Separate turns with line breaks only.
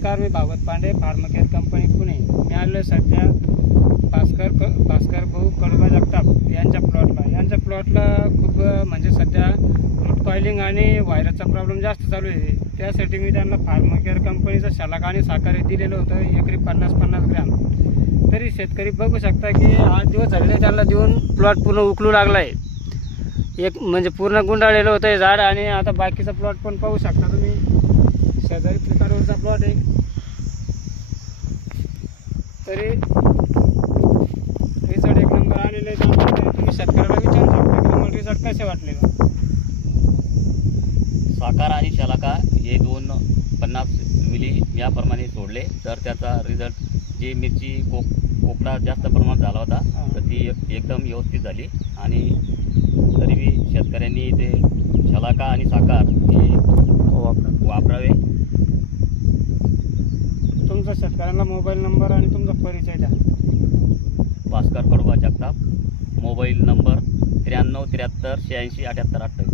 नमस्कार मी भागवत पांडे फार्मकेअर कंपनी पुणे. मी आलो सध्या भास्कर क भास्कर भाऊ कडबा जगताप यांच्या प्लॉटला यांच्या प्लॉटला खूप म्हणजे सध्या रूट कॉइलिंग आणि व्हायरसचा प्रॉब्लेम जास्त चालू आहे. त्यासाठी मी त्यांना फार्मकेअर कंपनीचं शलाका आणि साखर दिलेलं होतं एकरी पन्नास पन्नास ग्रॅम. तरी शेतकरी बघू शकता की आठ दिवस झालेले त्यांना देऊन प्लॉट पूर्ण उकलू लागला आहे एक म्हणजे पूर्ण गुंडाळलेलं होतं हे झाड आणि आता बाकीचा प्लॉट पण पाहू शकता तुम्ही. शेजारी पिकारोडचा प्लॉट आहे. तरी रिझल्ट एक नंबर आलेले तुम्ही शेतकऱ्याला विचारू शकता की मला रिझल्ट कसे वाटले
साकार आणि शलाका हे दोन पन्नास मिली याप्रमाणे सोडले. तर त्याचा रिझल्ट जी मिरची कोक कोकडा जास्त प्रमाणात झाला होता. तर ती एक- एकदम व्यवस्थित झाली. आणि शेतकऱ्यांनी ते शलाका आणि साकार हे वापरावे.
तुमचा शेतकऱ्यांना मोबाईल नंबर आणि तुमचा परिचय द्या.
भास्कर कडबा जगताप. मोबाईल नंबर त्र्याण्णव त्र्याहत्तर शहाऐंशी अठ्याहत्तर अठ्ठावीस.